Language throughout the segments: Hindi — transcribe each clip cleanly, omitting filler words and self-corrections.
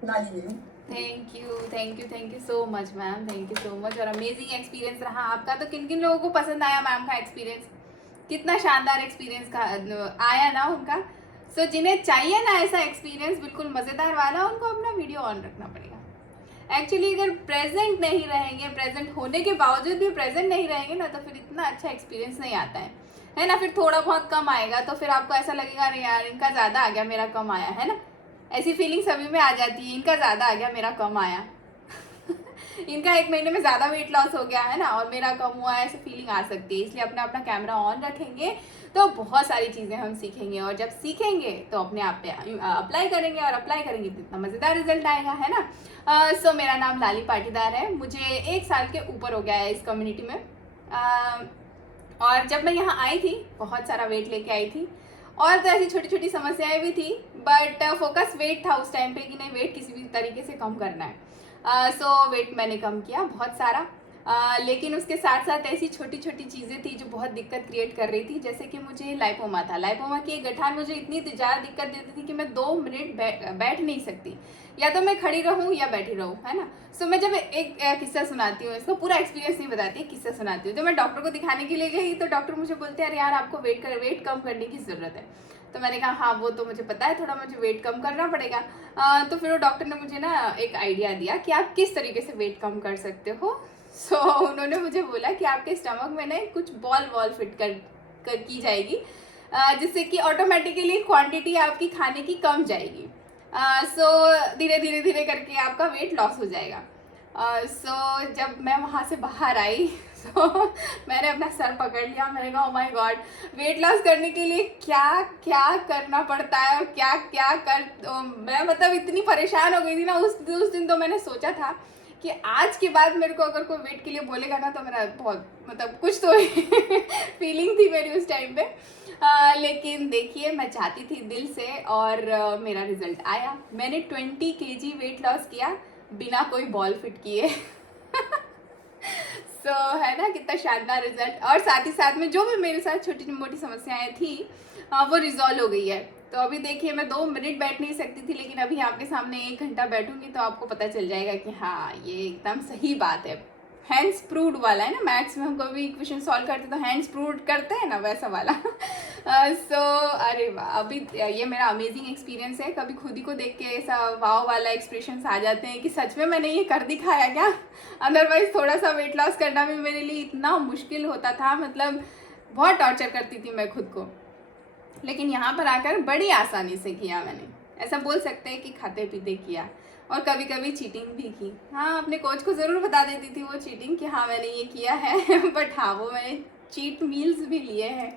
सुना दीजिए। Thank you so much ma'am, thank you so much. और अमेजिंग एक्सपीरियंस रहा आपका। तो किन किन लोगों को पसंद आया मैम का एक्सपीरियंस? कितना शानदार एक्सपीरियंस का आया ना उनका। सो जिन्हें चाहिए ना ऐसा एक्सपीरियंस बिल्कुल मज़ेदार वाला, उनको अपना वीडियो ऑन रखना पड़ेगा। एक्चुअली अगर प्रेजेंट नहीं रहेंगे, प्रेजेंट होने के बावजूद भी प्रेजेंट नहीं रहेंगे ना, तो फिर इतना अच्छा एक्सपीरियंस नहीं आता है ना। फिर थोड़ा बहुत कम आएगा तो फिर आपको ऐसा लगेगा अरे यार इनका ज़्यादा आ गया मेरा कम आया, है ना। ऐसी फीलिंग सभी में आ जाती है, इनका ज़्यादा आ गया मेरा कम आया। इनका एक महीने में ज़्यादा वेट लॉस हो गया है ना, और मेरा कम हुआ है, ऐसी फीलिंग आ सकती है। इसलिए अपना अपना कैमरा ऑन रखेंगे तो बहुत सारी चीज़ें हम सीखेंगे, और जब सीखेंगे तो अपने आप पे अप्लाई करेंगे, और अप्लाई करेंगे तो इतना मज़ेदार रिजल्ट आएगा, है ना। सो मेरा नाम लाली पाटीदार है। मुझे 1 साल के ऊपर हो गया है इस कम्युनिटी में। और जब मैं यहाँ आई थी बहुत सारा वेट लेके आई थी, और तो ऐसी छोटी छोटी समस्याएं भी थी, बट फोकस वेट था उस टाइम पे कि नहीं, वेट किसी भी तरीके से कम करना है। सो वेट मैंने कम किया बहुत सारा। लेकिन उसके साथ साथ ऐसी छोटी छोटी चीज़ें थी जो बहुत दिक्कत क्रिएट कर रही थी। जैसे कि मुझे लाइपोमा था, लाइपोमा की एक गठान मुझे इतनी ज़्यादा दिक्कत देती थी कि मैं 2 मिनट बैठ नहीं सकती, या तो मैं खड़ी रहूँ या बैठी रहूँ, है ना। सो मैं जब एक किस्सा सुनाती हूँ, इसको पूरा एक्सपीरियंस नहीं बताती, किस्सा सुनाती हूँ। जब मैं डॉक्टर को दिखाने के लिए गई तो डॉक्टर मुझे बोलते हैं अरे यार आपको वेट कम करने की ज़रूरत है। तो मैंने कहा हाँ वो तो मुझे पता है, थोड़ा मुझे वेट कम करना पड़ेगा। तो फिर वो डॉक्टर ने मुझे ना एक आइडिया दिया कि आप किस तरीके से वेट कम कर सकते हो। सो उन्होंने मुझे बोला कि आपके स्टमक में ना कुछ बॉल वॉल फिट कर की जाएगी, जिससे कि ऑटोमेटिकली क्वांटिटी आपकी खाने की कम जाएगी। सो धीरे धीरे धीरे करके आपका वेट लॉस हो जाएगा। सो जब मैं वहाँ से बाहर आई सो मैंने अपना सर पकड़ लिया। मैंने कहा oh my God, weight loss करने के लिए क्या क्या करना पड़ता है, और क्या क्या मैं मतलब इतनी परेशान हो गई थी ना उस दिन। तो मैंने सोचा था कि आज के बाद मेरे को अगर कोई वेट के लिए बोलेगा ना तो मेरा बहुत मतलब कुछ तो फीलिंग थी मेरी उस टाइम पे। लेकिन देखिए मैं चाहती थी दिल से, और मेरा रिजल्ट आया। मैंने 20 kg वेट लॉस किया बिना कोई बॉल फिट किए। सो है ना कितना शानदार रिजल्ट। और साथ ही साथ में जो भी मेरे साथ छोटी मोटी समस्याएं थी वो रिजॉल्व हो गई है। तो अभी देखिए मैं 2 मिनट बैठ नहीं सकती थी, लेकिन अभी आपके सामने 1 घंटा बैठूंगी तो आपको पता चल जाएगा कि हाँ ये एकदम सही बात है। हैंड्स प्रूव्ड वाला है ना, मैथ्स में हम कभी इक्वेशन सॉल्व करते तो हैंड्स प्रूव्ड करते हैं ना, वैसा वाला। सो अरे वाह, अभी ये मेरा अमेजिंग एक्सपीरियंस है। कभी खुद ही को देख के ऐसा वाव वाला एक्सप्रेशन आ जाते हैं कि सच में मैंने ये कर दिखाया क्या। अदरवाइज थोड़ा सा वेट लॉस करना भी मेरे लिए इतना मुश्किल होता था, मतलब बहुत टॉर्चर करती थी मैं खुद को। लेकिन यहाँ पर आकर बड़ी आसानी से किया मैंने, ऐसा बोल सकते हैं कि खाते पीते किया। और कभी कभी चीटिंग भी की। हाँ अपने कोच को ज़रूर बता देती थी वो चीटिंग कि हाँ मैंने ये किया है। बट हाँ वो मैंने चीट मील्स भी लिए हैं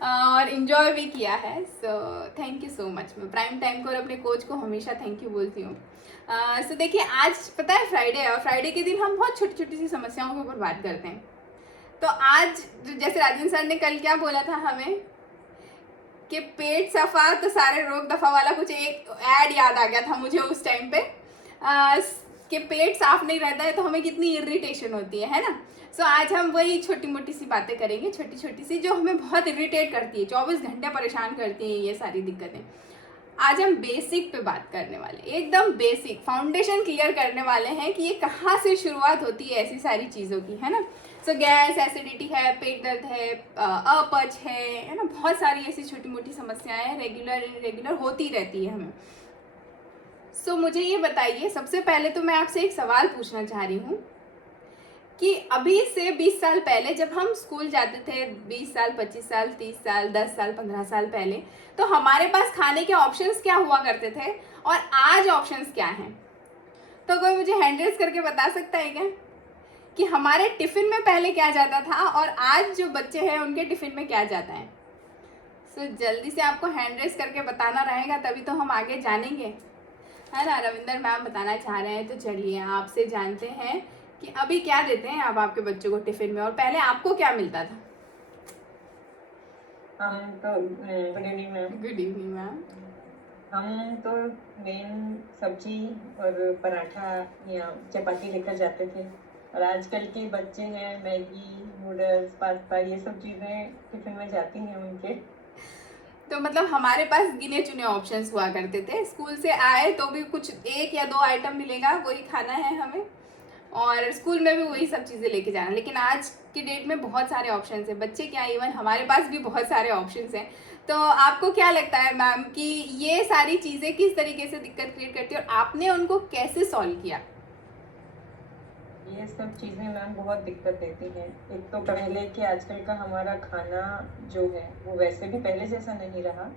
और इन्जॉय भी किया है। So thank you so much. मैं प्राइम टाइम को और अपने कोच को हमेशा थैंक यू बोलती हूँ। सो देखिए आज पता है फ्राइडे है, और फ्राइडे के दिन हम बहुत छोटी छोटी सी समस्याओं के ऊपर बात करते हैं। तो आज जैसे राजन सर ने कल क्या बोला था हमें कि पेट सफा तो सारे रोग दफा वाला कुछ एक ऐड याद आ गया था मुझे उस टाइम पे। कि पेट साफ नहीं रहता है तो हमें कितनी इरिटेशन होती है ना। सो आज हम वही छोटी मोटी सी बातें करेंगे, छोटी छोटी सी जो हमें बहुत इरिटेट करती है, 24 घंटे परेशान करती है ये सारी दिक्कतें। आज हम बेसिक पे बात करने वाले, एकदम बेसिक फाउंडेशन क्लियर करने वाले हैं कि ये कहाँ से शुरुआत होती है ऐसी सारी चीज़ों की, है ना। सो गैस, एसिडिटी है, पेट दर्द है, अपच है ना, बहुत सारी ऐसी छोटी मोटी समस्याएं रेगुलर इरेगुलर होती रहती है हमें। सो मुझे ये बताइए, सबसे पहले तो मैं आपसे एक सवाल पूछना चाह रही हूँ कि अभी से 20 साल पहले जब हम स्कूल जाते थे, 20 साल 25 साल 30 साल 10 साल 15 साल पहले, तो हमारे पास खाने के ऑप्शंस क्या हुआ करते थे और आज ऑप्शंस क्या हैं? तो कोई मुझे हैंड रेज करके बता सकता है क्या कि हमारे टिफिन में पहले क्या जाता था और आज जो बच्चे हैं उनके टिफिन में क्या जाता है? सो जल्दी से आपको हैंड रेज करके बताना रहेगा, तभी तो हम आगे जानेंगे, है ना। रविंदर मैम बताना चाह रहे हैं, तो चलिए आपसे जानते हैं कि अभी क्या देते हैं आप आपके बच्चों को टिफिन में, और पहले आपको क्या मिलता था? हम तो good evening ma'am. Good evening ma'am. हम तो मेन सब्जी और पराठा या चपाती लेकर जाते थे, और आजकल के बच्चे हैं मैगी नूडल्स पास्ता ये सब चीज़ें टिफिन में जाती हैं उनके। तो मतलब हमारे पास गिने चुने ऑप्शंस हुआ करते थे। स्कूल से आए तो भी कुछ 1 या 2 आइटम मिलेगा, वही खाना है हमें, और स्कूल में भी वही सब चीज़ें लेके जाना। लेकिन आज की डेट में बहुत सारे ऑप्शंस हैं, बच्चे क्या, इवन हमारे पास भी बहुत सारे ऑप्शंस हैं। तो आपको क्या लगता है मैम कि ये सारी चीज़ें किस तरीके से दिक्कत क्रिएट करती है और आपने उनको कैसे सॉल्व किया? ये सब चीज़ें मैम बहुत दिक्कत देती हैं। एक तो पहले कि आजकल का हमारा खाना जो है वो वैसे भी पहले जैसा नहीं रहा,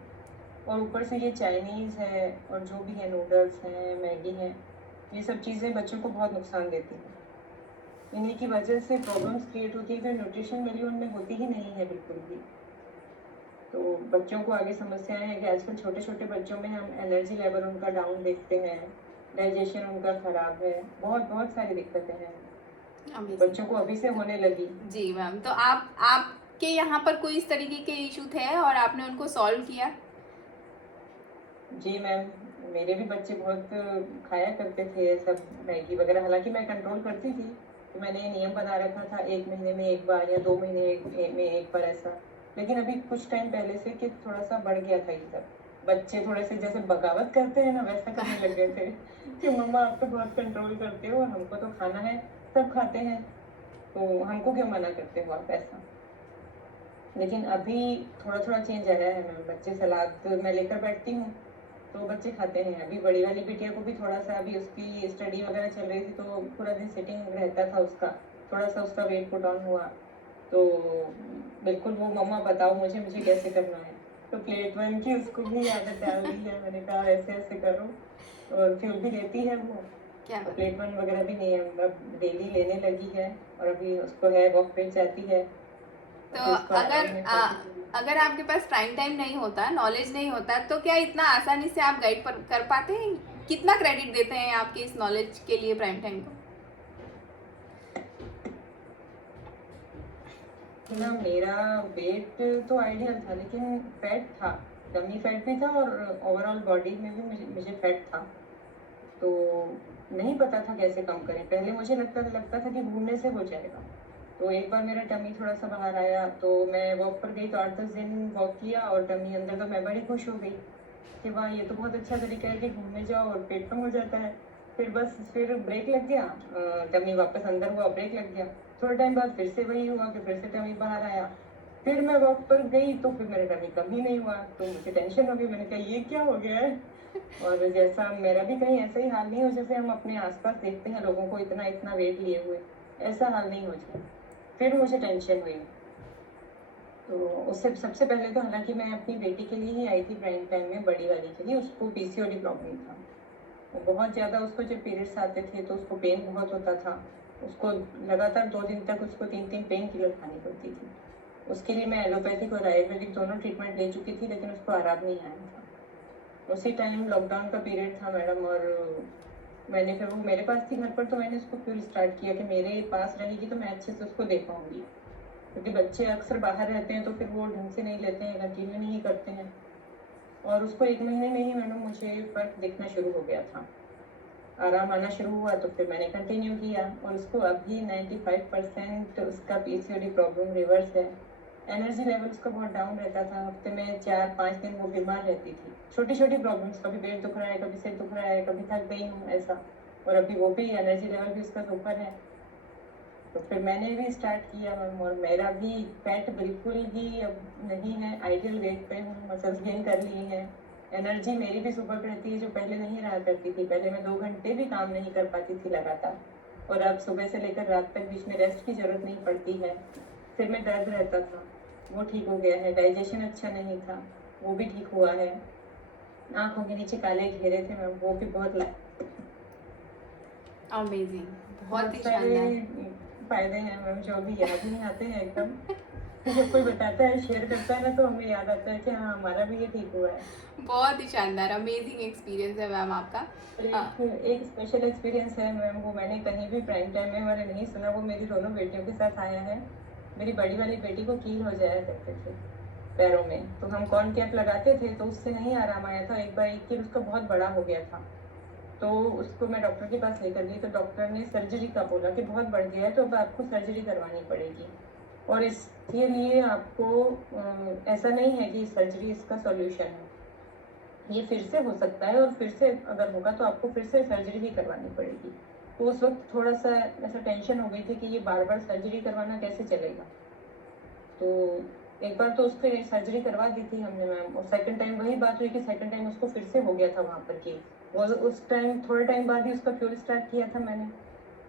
और ऊपर से ये चाइनीज़ है और जो भी है नूडल्स हैं, मैगी है, ये सब चीज़ें बच्चों को बहुत नुकसान देती हैं। इन्हीं की वजह से प्रॉब्लम्स क्रिएट होती है, फिर न्यूट्रिशन वैल्यू उनमें होती ही नहीं है बिल्कुल भी। तो बच्चों को आगे समस्याएं हैं कि आजकल छोटे छोटे बच्चों में हम एनर्जी लेवल उनका डाउन देखते हैं, डाइजेशन उनका खराब है, बहुत बहुत सारी दिक्कतें हैं Amazing. बच्चों को अभी से होने लगी। जी मैम, तो आपके यहाँ पर कोई इस तरीके के इशू थे और आपने उनको सॉल्व किया? जी मैम, मेरे भी बच्चे बहुत खाया करते थे ये सब मैगी वगैरह, हालांकि मैं कंट्रोल करती थी। तो मैंने ये नियम बना रखा था 1 महीने में 1 बार या 2 महीने में 1 बार ऐसा। लेकिन अभी कुछ टाइम पहले से कि थोड़ा सा बढ़ गया था ये सब। बच्चे थोड़े से जैसे बगावत करते हैं ना, वैसा करने लग गए थे कि मम्मा आप तो बहुत कंट्रोल करते हो, हमको तो खाना है, सब खाते हैं, तो हमको क्यों मना करते हो आप, ऐसा। लेकिन अभी थोड़ा थोड़ा चेंज आया है मैम। बच्चे सलाद मैं लेकर बैठती हूँ तो बच्चे खाते हैं। अभी बड़ी वाली बिटिया को भी थोड़ा सा, अभी उसकी स्टडी वगैरह चल रही थी तो पूरा दिन सिटिंग रहता था उसका, थोड़ा सा उसका वेट पुट ऑन हुआ। तो बिल्कुल वो मम्मा बताओ मुझे मुझे कैसे करना है, तो प्लेट वन की उसको भी आदत डाल दी है। मैंने कहा ऐसे ऐसे करो, और फिर भी लेती है वो। क्या तो बात। प्लेट वन वगैरह भी नहीं है, अब डेली लेने लगी है, और अभी उसको है वॉक पे जाती है, तो फिर उसको आराम अगर है काफी। अगर आपके पास टाइम नहीं होता, नॉलेज नहीं होता, तो क्या इतना आसानी से आप गाइड कर पाते हैं? कितना क्रेडिट देते हैं आपके इस नॉलेज के लिए प्राइम टाइम को? ना मेरा वेट तो आइडियल था, लेकिन फैट था, डमी फैट भी था, और ओवरऑल बॉडी में भी मुझे फैट था। तो नहीं पता था कैसे कम करें। पहले मुझे लगता था कि घूमने से हो जाएगा। तो एक बार मेरा टमी थोड़ा सा बाहर आया तो मैं वॉक पर गई, तो 8-10 दिन वॉक किया और टमी अंदर, तो मैं बड़ी खुश हो गई कि वाह ये तो बहुत अच्छा तरीका है कि घूमने जाओ और पेट कम हो जाता है। फिर ब्रेक लग गया, टमी वापस अंदर हुआ, ब्रेक लग गया। थोड़े टाइम बाद फिर से वही हुआ कि फिर से टमी बाहर आया। फिर मैं वॉक पर गई तो फिर मेरा टमी कम ही नहीं हुआ, तो मुझे टेंशन हो गई। मैंने कहा ये क्या हो गया है। और जैसा मेरा भी कहीं ऐसा ही हाल नहीं हो जैसे हम अपने आसपास देखते हैं लोगों को इतना इतना वेट लिए हुए, ऐसा हाल नहीं हो जाए। फिर मुझे टेंशन हुई। तो उससे सबसे पहले तो, हालांकि मैं अपनी बेटी के लिए ही आई थी प्राइम टाइम में, बड़ी वाली के लिए, उसको पीसीओडी प्रॉब्लम था। वो बहुत ज़्यादा, उसको जब पीरियड्स आते थे तो उसको पेन बहुत होता था। उसको लगातार 2 दिन तक उसको 3-3 पेन किलर खानी पड़ती थी। उसके लिए मैं एलोपैथिक और आयुर्वेदिक दोनों ट्रीटमेंट ले चुकी थी, लेकिन उसको आराम नहीं आया था। उसी टाइम लॉकडाउन का पीरियड था मैडम, और मैंने, फिर वो मेरे पास थी घर पर, तो मैंने उसको फिर स्टार्ट किया कि मेरे पास रहेगी तो मैं अच्छे से उसको दे पाऊँगी। क्योंकि बच्चे अक्सर बाहर रहते हैं तो फिर वो ढंग से नहीं लेते हैं, कंटिन्यू नहीं करते हैं। और उसको 1 महीने में ही मैडम मुझे फ़र्क दिखना शुरू हो गया था, आराम आना शुरू हुआ, तो फिर मैंने कंटिन्यू किया, और उसको अभी 95% उसका पीसीओडी प्रॉब्लम रिवर्स है। एनर्जी लेवल उसका बहुत डाउन रहता था, हफ्ते में 4-5 दिन वो बीमार रहती थी। छोटी छोटी प्रॉब्लम्स, कभी पेट दुख रहा है, कभी सिर दुख रहा है, कभी थक गई हूँ, ऐसा। और अभी वो भी एनर्जी लेवल भी उसका सुपर है। तो फिर मैंने भी स्टार्ट किया मैम, और मेरा भी फैट बिल्कुल ही अब नहीं है, आइडियल वेट पे हूँ, मसल्स गेन कर ली हैं। एनर्जी मेरी भी सुपर रहती है, जो पहले नहीं रहा करती थी। पहले मैं 2 घंटे भी काम नहीं कर पाती थी लगातार, और अब सुबह से लेकर रात तक बीच में रेस्ट की ज़रूरत नहीं पड़ती है। सिर में दर्द रहता था, वो ठीक हो गया है। डाइजेशन अच्छा नहीं था, वो भी ठीक हुआ है। आँखों के नीचे काले घेरे थे मैम, वो भी बहुत अमेजिंग, बहुत बहुत ही सारे शानदार। फायदे हैं मैम, जो अभी याद नहीं आते हैं एकदम। जब कोई बताता है, शेयर करता है ना, तो हमें याद आता है कि हाँ हमारा भी ये ठीक हुआ है। बहुत ही शानदार, अमेजिंग एक्सपीरियंस है मैम आपका। और एक स्पेशल एक्सपीरियंस है मैम, वो मैंने कहीं भी प्राइम टाइम में मैंने नहीं सुना, वो मेरी दोनों बेटियों के साथ आया है। मेरी बड़ी वाली बेटी को कील हो जाया करते थे पैरों में, तो हम कॉर्न कैप लगाते थे, तो उससे नहीं आराम आया था। एक बार एक कील उसका बहुत बड़ा हो गया था, तो उसको मैं डॉक्टर के पास लेकर गई, तो डॉक्टर ने सर्जरी का बोला कि बहुत बढ़ गया है, तो अब आपको सर्जरी करवानी पड़ेगी। और इसके लिए आपको ऐसा नहीं है कि सर्जरी इसका सॉल्यूशन है, ये फिर से हो सकता है, और फिर से अगर होगा तो आपको फिर से सर्जरी भी करवानी पड़ेगी। तो उस वक्त थोड़ा सा ऐसा टेंशन हो गई थी कि ये बार बार सर्जरी करवाना कैसे चलेगा। तो एक बार तो उसके सर्जरी करवा दी थी हमने मैम, और सेकंड टाइम वही बात हुई कि सेकंड टाइम उसको फिर से हो गया था वहाँ पर कि वो उस टाइम थोड़े टाइम बाद ही उसका फ्यूल स्टार्ट किया था मैंने।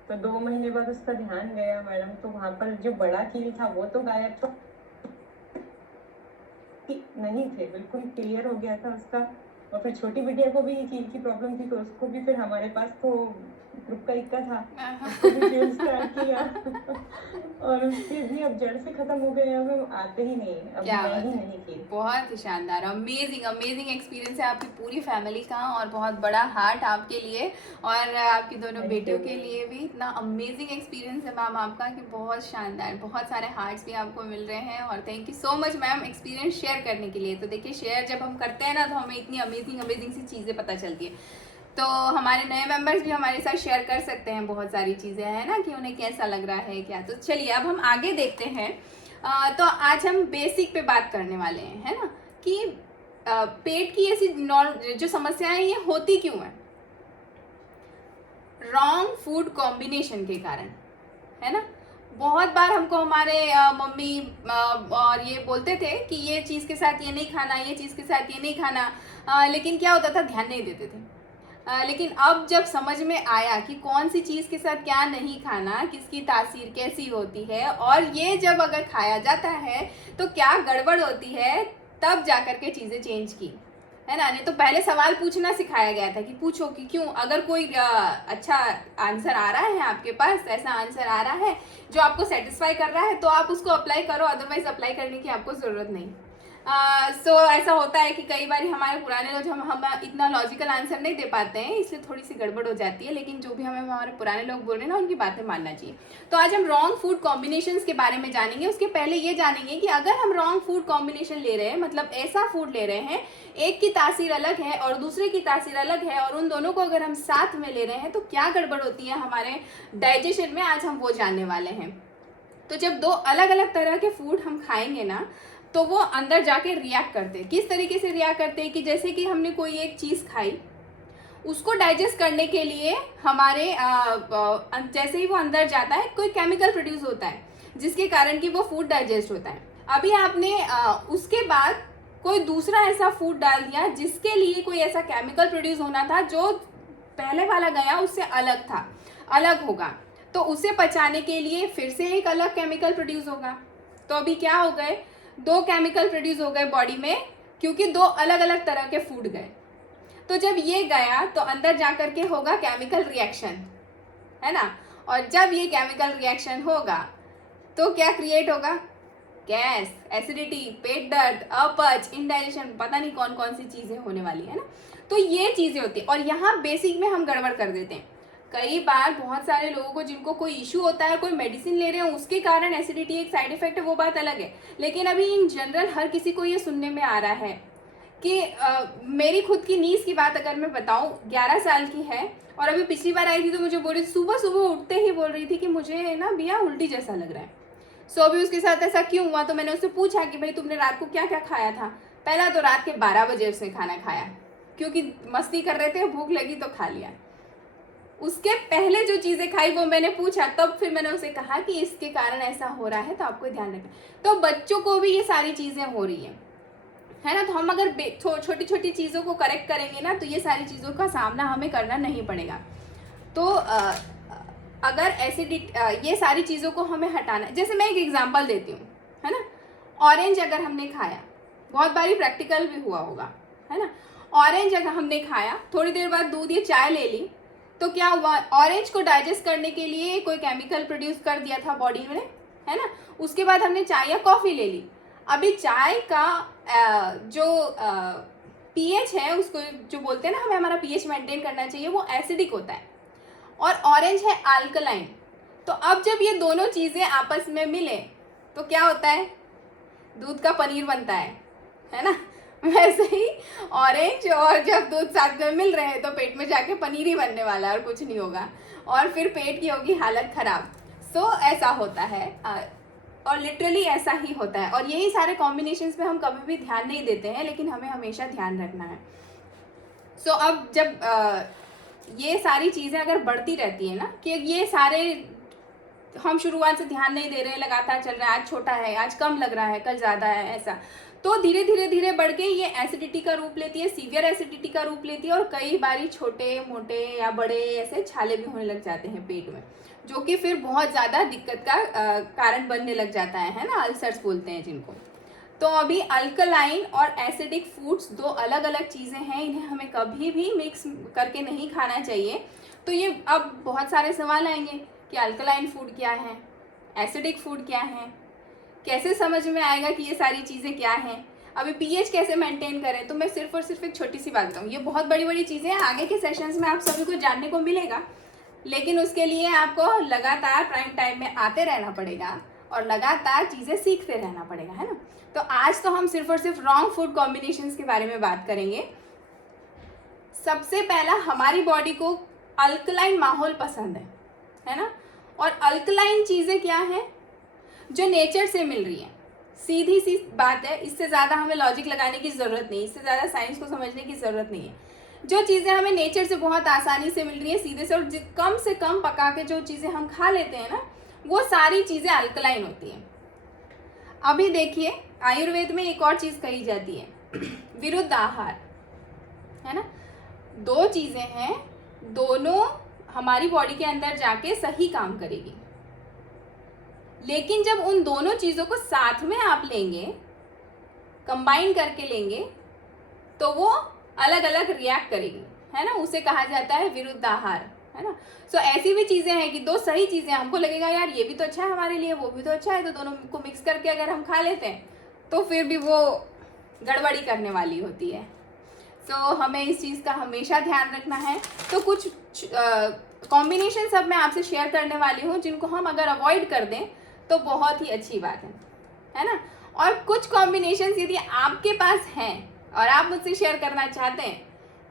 तो 2 महीने बाद उसका ध्यान गया मैडम, तो वहाँ पर जो बड़ा कील था वो तो गायब था, नहीं थे, बिल्कुल क्लियर हो गया था उसका। और फिर छोटी बिटिया को भी कील की प्रॉब्लम थी, तो उसको भी फिर हमारे पास तो ग्रुप का इक्का था, उसको भी फ्यूल स्टार्ट किया और उसके भी अब जड़ से खत्म हो गए, अब आते ही नहीं, अब क्या मैं बात ही है, नहीं की। बहुत ही शानदार, अमेजिंग अमेजिंग एक्सपीरियंस है आपकी पूरी फैमिली का, और बहुत बड़ा हार्ट आपके लिए और आपकी दोनों Thank बेटियों you. के लिए भी। इतना अमेजिंग एक्सपीरियंस है मैम आपका कि बहुत शानदार, बहुत सारे हार्ट्स भी आपको मिल रहे हैं, और thank you so much ma'am experience share करने के लिए। तो देखिए, शेयर जब हम करते हैं ना तो हमें इतनी अमेजिंग अमेजिंग सी चीज़ें पता चलती है। तो हमारे नए मेंबर्स भी हमारे साथ शेयर कर सकते हैं बहुत सारी चीज़ें, है ना, कि उन्हें कैसा लग रहा है क्या। तो चलिए अब हम आगे देखते हैं। तो आज हम बेसिक पे बात करने वाले हैं, है ना, कि पेट की ऐसी जो समस्याएं ये होती क्यों है। रॉन्ग फूड कॉम्बिनेशन के कारण, है ना। बहुत बार हमको हमारे मम्मी और ये बोलते थे कि ये चीज़ के साथ ये नहीं खाना, ये चीज़ के साथ ये नहीं खाना, लेकिन क्या होता था, ध्यान नहीं देते थे। लेकिन अब जब समझ में आया कि कौन सी चीज़ के साथ क्या नहीं खाना, किसकी तासीर कैसी होती है, और ये जब अगर खाया जाता है तो क्या गड़बड़ होती है, तब जाकर के चीज़ें चेंज की, है ना। नहीं तो पहले सवाल पूछना सिखाया गया था कि पूछो कि क्यों। अगर कोई अच्छा आंसर आ रहा है आपके पास, ऐसा आंसर आ रहा है जो आपको सेटिस्फाई कर रहा है, तो आप उसको अप्लाई करो, अदरवाइज अप्लाई करने की आपको ज़रूरत नहीं। सो ऐसा होता है कि कई बार हमारे पुराने लोग, हम इतना लॉजिकल आंसर नहीं दे पाते हैं, इसलिए थोड़ी सी गड़बड़ हो जाती है, लेकिन जो भी हमें हमारे पुराने लोग बोल रहे हैं ना, उनकी बातें मानना चाहिए। तो आज हम रॉन्ग फूड कॉम्बिनेशंस के बारे में जानेंगे। उसके पहले ये जानेंगे कि अगर हम रॉन्ग फूड कॉम्बिनेशन ले रहे हैं, मतलब ऐसा फूड ले रहे हैं, एक की तासीर अलग है और दूसरे की तासीर अलग है, और उन दोनों को अगर हम साथ में ले रहे हैं तो क्या गड़बड़ होती है हमारे डाइजेशन में, आज हम वो जानने वाले हैं। तो जब दो अलग अलग तरह के फूड हम खाएंगे ना, तो वो अंदर जाके रिएक्ट करते हैं। किस तरीके से रिएक्ट करते हैं कि जैसे कि हमने कोई एक चीज़ खाई, उसको डाइजेस्ट करने के लिए हमारे जैसे ही वो अंदर जाता है, कोई केमिकल प्रोड्यूस होता है जिसके कारण कि वो फूड डाइजेस्ट होता है। अभी आपने उसके बाद कोई दूसरा ऐसा फूड डाल दिया जिसके लिए कोई ऐसा केमिकल प्रोड्यूस होना था जो पहले वाला गया उससे अलग था, अलग होगा, तो उसे पचाने के लिए फिर से एक अलग केमिकल प्रोड्यूस होगा। तो अभी क्या हो गए, दो केमिकल प्रोड्यूस हो गए बॉडी में, क्योंकि दो अलग अलग तरह के फूड गए। तो जब ये गया तो अंदर जाकर के होगा केमिकल रिएक्शन, है ना। और जब ये केमिकल रिएक्शन होगा तो क्या क्रिएट होगा, गैस, एसिडिटी, पेट दर्द, अपच, इंडाइजेशन, पता नहीं कौन कौन सी चीज़ें होने वाली है ना। तो ये चीज़ें होती है, और यहाँ बेसिक में हम गड़बड़ कर देते हैं। कई बार बहुत सारे लोगों को जिनको कोई इशू होता है, कोई मेडिसिन ले रहे हैं, उसके कारण एसिडिटी एक साइड इफेक्ट है, वो बात अलग है। लेकिन अभी इन जनरल हर किसी को ये सुनने में आ रहा है कि मेरी खुद की नीस की बात अगर मैं बताऊं, 11 साल की है, और अभी पिछली बार आई थी तो मुझे बोल रही थी, सुबह सुबह उठते ही बोल रही थी कि मुझे ना बिया उल्टी जैसा लग रहा है। सो अभी उसके साथ ऐसा क्यों हुआ, तो मैंने उससे पूछा कि भाई तुमने रात को क्या क्या खाया था। पहला तो रात के 12 बजे उसने खाना खाया, क्योंकि मस्ती कर रहे थे, भूख लगी तो खा लिया। उसके पहले जो चीज़ें खाई वो मैंने पूछा, तब फिर मैंने उसे कहा कि इसके कारण ऐसा हो रहा है, तो आपको ध्यान रखना। तो बच्चों को भी ये सारी चीज़ें हो रही हैं, है ना। तो हम अगर छोटी छोटी चीज़ों को करेक्ट करेंगे ना, तो ये सारी चीज़ों का सामना हमें करना नहीं पड़ेगा। तो अगर एसिडिटी, ये सारी चीज़ों को हमें हटाना, जैसे मैं एक एग्जांपल देती हूँ, है ना। ऑरेंज अगर हमने खाया, बहुत बारी प्रैक्टिकल भी हुआ होगा, है ना। ऑरेंज अगर हमने खाया, थोड़ी देर बाद दूध या चाय ले ली, तो क्या हुआ, ऑरेंज को डाइजेस्ट करने के लिए कोई केमिकल प्रोड्यूस कर दिया था बॉडी में, है ना। उसके बाद हमने चाय या कॉफ़ी ले ली। अभी चाय का जो पीएच है, उसको जो बोलते हैं ना, हमें हमारा पीएच मेंटेन करना चाहिए, वो एसिडिक होता है, और ऑरेंज है अल्कलाइन। तो अब जब ये दोनों चीज़ें आपस में मिले तो क्या होता है, दूध का पनीर बनता है ना। वैसे ही ऑरेंज और जब दूध साथ में मिल रहे हैं तो पेट में जाके पनीर ही बनने वाला है और कुछ नहीं होगा, और फिर पेट की होगी हालत खराब। सो ऐसा होता है। और लिटरली ऐसा ही होता है, और यही सारे कॉम्बिनेशंस पे हम कभी भी ध्यान नहीं देते हैं, लेकिन हमें हमेशा ध्यान रखना है। सो अब जब ये सारी चीज़ें अगर बढ़ती रहती है ना, कि ये सारे हम शुरुआत से ध्यान नहीं दे रहे हैं, लगातार चल रहा है, आज छोटा है, आज कम लग रहा है, कल ज़्यादा है, ऐसा, तो धीरे धीरे धीरे बढ़ के ये एसिडिटी का रूप लेती है, सीवियर एसिडिटी का रूप लेती है, और कई बारी छोटे मोटे या बड़े ऐसे छाले भी होने लग जाते हैं पेट में, जो कि फिर बहुत ज़्यादा दिक्कत का कारण बनने लग जाता है ना, अल्सर्स बोलते हैं जिनको। तो अभी अल्कलाइन और एसिडिक फूड्स दो अलग अलग चीज़ें हैं, इन्हें हमें कभी भी मिक्स करके नहीं खाना चाहिए। तो ये अब बहुत सारे सवाल आएंगे कि अल्कलाइन फूड क्या है, एसिडिक फूड क्या है, कैसे समझ में आएगा कि ये सारी चीज़ें क्या हैं, अभी पीएच कैसे मेंटेन करें। तो मैं सिर्फ और सिर्फ एक छोटी सी बात बताऊँ, ये बहुत बड़ी बड़ी चीज़ें हैं, आगे के सेशंस में आप सभी को जानने को मिलेगा, लेकिन उसके लिए आपको लगातार प्राइम टाइम में आते रहना पड़ेगा और लगातार चीज़ें सीखते रहना पड़ेगा, है ना। तो आज तो हम सिर्फ और सिर्फ रॉन्ग फूड कॉम्बिनेशंस के बारे में बात करेंगे। सबसे पहला, हमारी बॉडी को अल्कलाइन माहौल पसंद है ना, और अल्कलाइन चीज़ें क्या हैं, जो नेचर से मिल रही हैं। सीधी सी बात है, इससे ज़्यादा हमें लॉजिक लगाने की ज़रूरत नहीं, इससे ज़्यादा साइंस को समझने की ज़रूरत नहीं है। जो चीज़ें हमें नेचर से बहुत आसानी से मिल रही है, सीधे से, और कम से कम पका के जो चीज़ें हम खा लेते हैं ना, वो सारी चीज़ें अल्कलाइन होती हैं। अभी देखिए, आयुर्वेद में एक और चीज़ कही जाती है, विरुद्ध आहार, है ना। दो चीज़ें हैं, दोनों हमारी बॉडी के अंदर जाके सही काम करेगी, लेकिन जब उन दोनों चीज़ों को साथ में आप लेंगे, कंबाइन करके लेंगे, तो वो अलग अलग रिएक्ट करेगी, है ना। उसे कहा जाता है विरुद्ध आहार, है ना। सो ऐसी भी चीज़ें हैं कि दो सही चीज़ें, हमको लगेगा यार ये भी तो अच्छा है हमारे लिए, वो भी तो अच्छा है, तो दोनों को मिक्स करके अगर हम खा लेते हैं तो फिर भी वो गड़बड़ी करने वाली होती है। सो हमें इस चीज़ का हमेशा ध्यान रखना है। तो कुछ कॉम्बिनेशन सब मैं आपसे शेयर करने वाली हूँ, जिनको हम अगर अवॉइड कर दें तो बहुत ही अच्छी बात है ना। और कुछ कॉम्बिनेशंस यदि आपके पास हैं और आप मुझसे शेयर करना चाहते हैं,